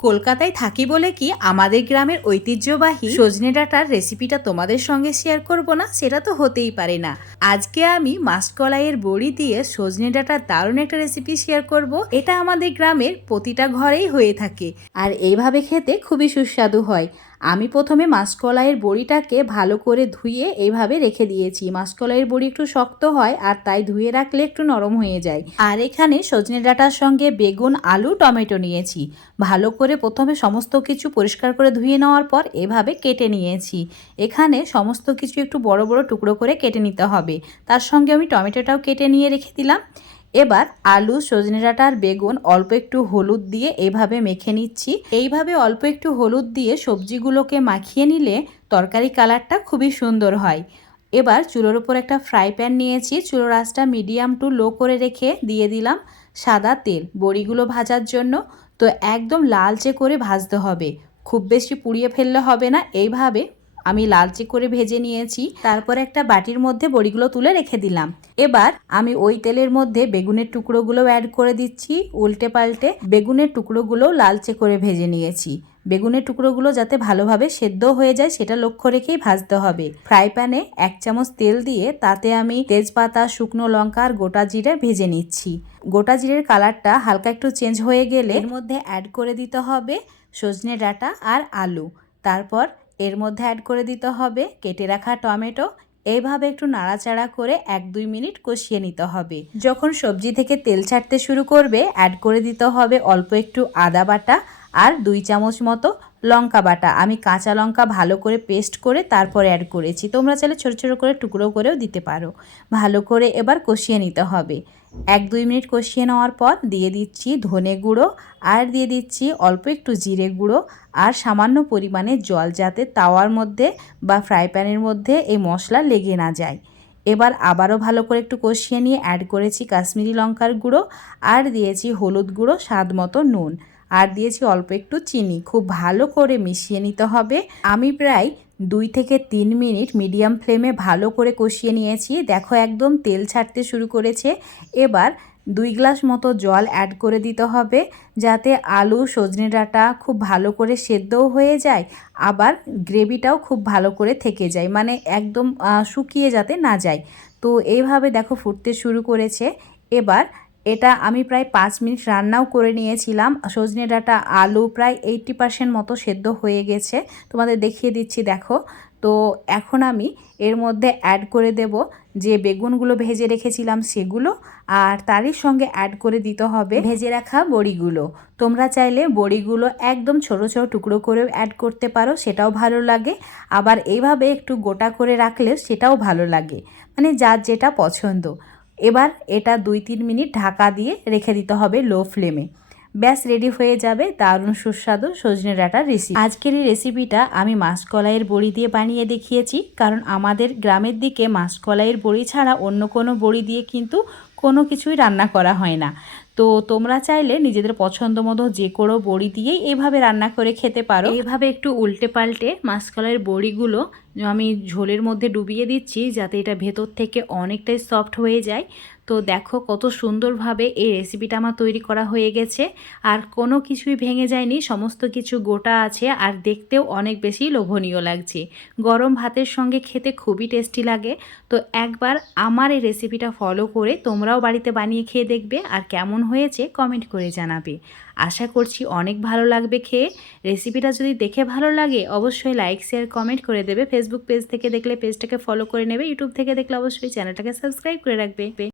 কলকাতায় থাকি বলে কি আমাদের গ্রামের ঐতিহ্যবাহী সজনে ডাঁটার রেসিপিটা তোমাদের সঙ্গে শেয়ার করব না সেটা তো হতেই পারে না। আজকে আমি মাসকলাইয়ের বড়ি দিয়ে সজনে ডাটার দারুণ একটা রেসিপি শেয়ার করব। এটা আমাদের গ্রামের প্রতিটা ঘরেই হয়ে থাকে। আর এইভাবে খেতে খুবই সুস্বাদু হয়। আমি প্রথমে মাসকলাইয়ের বড়িটাকে ভালো করে ধুয়ে এইভাবে রেখে দিয়েছি। মাসকলাইয়ের বড়ি একটু শক্ত হয় আর তাই ধুয়ে রাখলে একটু নরম হয়ে যায়। আর এখানে সজনে ডাঁটার সঙ্গে বেগুন, আলু, টমেটো নিয়েছি। ভালো করে প্রথমে সমস্ত কিছু পরিষ্কার করে ধুয়ে নেওয়ার পর এভাবে কেটে নিয়েছি। এখানে সমস্ত কিছু একটু বড় বড় টুকরো করে কেটে নিতে হবে। তার সঙ্গে আমি টমেটোটাও কেটে নিয়ে রেখে দিলাম। এবার আলু, সজনে ডাঁটা আর বেগুন অল্প একটু হলুদ দিয়ে এইভাবে মেখে নিচ্ছি। এইভাবে অল্প একটু হলুদ দিয়ে সবজিগুলোকে মাখিয়ে নিলে তরকারি কালারটা খুবই সুন্দর হয়। এবার চুলোর উপর একটা ফ্রাই প্যান নিয়েছি। চুলোর আঁচটা মিডিয়াম টু লো করে রেখে দিয়ে দিলাম সাদা তেল বড়িগুলো ভাজার জন্য। তো একদম লালচে করে ভাজতে হবে। খুব বেশি পুড়িয়ে ফেললে হবে না। এইভাবে আমি লালচে করে ভেজে নিয়েছি, তারপর একটা বাটির মধ্যে বড়িগুলো তুলে রেখে দিলাম। এবার আমি ওই তেলের মধ্যে বেগুনের টুকরোগুলো অ্যাড করে দিচ্ছি। উল্টে পাল্টে বেগুনের টুকরোগুলো লালচে করে ভেজে নিয়েছি। বেগুনের টুকরোগুলো যাতে ভালোভাবে সেদ্ধ হয়ে যায়, সেটা লক্ষ্য রেখেই ভাজতে হবে। ফ্রাই প্যানে এক চামচ তেল দিয়ে তাতে আমি তেজপাতা, শুকনো লঙ্কা আর গোটা জিরে ভেজে নিচ্ছি। গোটা জিরের কালারটা হালকা একটু চেঞ্জ হয়ে গেলে এর মধ্যে অ্যাড করে দিতে হবে সজনে ডাঁটা আর আলু। তারপর এর মধ্যে অ্যাড করে দিতে হবে, কেটে রাখা টমেটো। এইভাবে একটু নাড়াচাড়া করে এক দুই মিনিট কষিয়ে নিতে হবে। যখন সবজি থেকে তেল ছাড়তে শুরু করবে অ্যাড করে দিতে হবে অল্প একটু আদা বাটা আর দুই চামচ মতো লঙ্কা বাটা। আমি কাঁচা লঙ্কা ভালো করে পেস্ট করে তারপর অ্যাড করেছি। তোমরা চাইলে ছোটো ছোটো করে টুকরো করেও দিতে পারো। ভালো করে এবার কষিয়ে নিতে হবে। এক দুই মিনিট কষিয়ে নেওয়ার পর দিয়ে দিচ্ছি ধনে গুঁড়ো আর দিয়ে দিচ্ছি অল্প একটু জিরে গুঁড়ো আর সামান্য পরিমাণে জল যাতে তাওয়ার মধ্যে বা ফ্রাই প্যানের মধ্যে এই মশলা লেগে না যায়। এবার আবারও ভালো করে একটু কষিয়ে নিয়ে অ্যাড করেছি কাশ্মীরি লঙ্কার গুঁড়ো আর দিয়েছি হলুদ গুঁড়ো স্বাদ মতো নুন। আর দিয়েছি অল্প একটু চিনি। খুব ভালো করে মিশিয়ে নিতে হবে। আমি প্রায় দুই থেকে তিন মিনিট মিডিয়াম ফ্লেমে ভালো করে কষিয়ে নিয়েছি। দেখো একদম তেল ছাড়তে শুরু করেছে। এবার দুই গ্লাস মতো জল অ্যাড করে দিতে হবে যাতে আলু, সজনে ডাঁটা খুব ভালো করে সেদ্ধও হয়ে যায়, আবার গ্রেভিটাও খুব ভালো করে থেকে যায় মানে একদম শুকিয়ে যাতে না যায়। তো এইভাবে দেখো ফুটতে শুরু করেছে। এবার এটা আমি প্রায় পাঁচ মিনিট রান্নাও করে নিয়েছিলাম। সজনে ডাঁটা, আলু প্রায় এইটটি পার্সেন্ট মতো সেদ্ধ হয়ে গেছে। তোমাদের দেখিয়ে দিচ্ছি, দেখো। তো এখন আমি এর মধ্যে অ্যাড করে দেব যে বেগুনগুলো ভেজে রেখেছিলাম সেগুলো, আর তারই সঙ্গে অ্যাড করে দিতে হবে ভেজে রাখা বড়িগুলো। তোমরা চাইলে বড়িগুলো একদম ছোট ছোট টুকরো করেও অ্যাড করতে পারো, সেটাও ভালো লাগে। আবার এইভাবে একটু গোটা করে রাখলে সেটাও ভালো লাগে। মানে যার যেটা পছন্দ। এবার এটা দুই তিন মিনিট ঢাকা দিয়ে রেখে দিতে হবে লো ফ্লেমে। ব্যাস রেডি হয়ে যাবে দারুণ সুস্বাদু সজনে ডাঁটার রেসিপি আজকের এই রেসিপিটা আমি মাসকলাইয়ের বড়ি দিয়ে বানিয়ে দেখিয়েছি, কারণ আমাদের গ্রামের দিকে মাসকলাইয়ের বড়ি ছাড়া অন্য কোনো বড়ি দিয়ে কিন্তু কোনো কিছুই রান্না করা হয় না। তো তোমরা চাইলে নিজেদের পছন্দ মতো যে কোনো বড়ি দিয়েই এভাবে রান্না করে খেতে পারো। এভাবে একটু উল্টে পাল্টে মাসকলাইয়ের বড়িগুলো আমি ঝোলের মধ্যে ডুবিয়ে দিচ্ছি যাতে এটা ভেতর থেকে অনেকটাই সফট হয়ে যায়। তো দেখো কত সুন্দরভাবে এই রেসিপিটা আমার তৈরি করা হয়ে গেছে। আর কোনো কিছুই ভেঙে যায়নি, সমস্ত কিছু গোটা আছে আর দেখতেও অনেক বেশি লোভনীয় লাগছে। গরম ভাতের সঙ্গে খেতে খুবই টেস্টি লাগে। তো একবার আমার এই রেসিপিটা ফলো করে তোমরাও বাড়িতে বানিয়ে খেয়ে দেখবে আর কেমন হয়েছে কমেন্ট করে জানাবে। আশা করছি অনেক ভালো লাগবে খেয়ে। রেসিপিটা যদি দেখে ভালো লাগে, অবশ্যই লাইক শেয়ার কমেন্ট করে দেবে। ফেসবুক পেজ থেকে দেখলে পেজটাকে ফলো করে নেবে। ইউটিউব থেকে দেখলে অবশ্যই চ্যানেলটাকে সাবস্ক্রাইব করে রাখবে।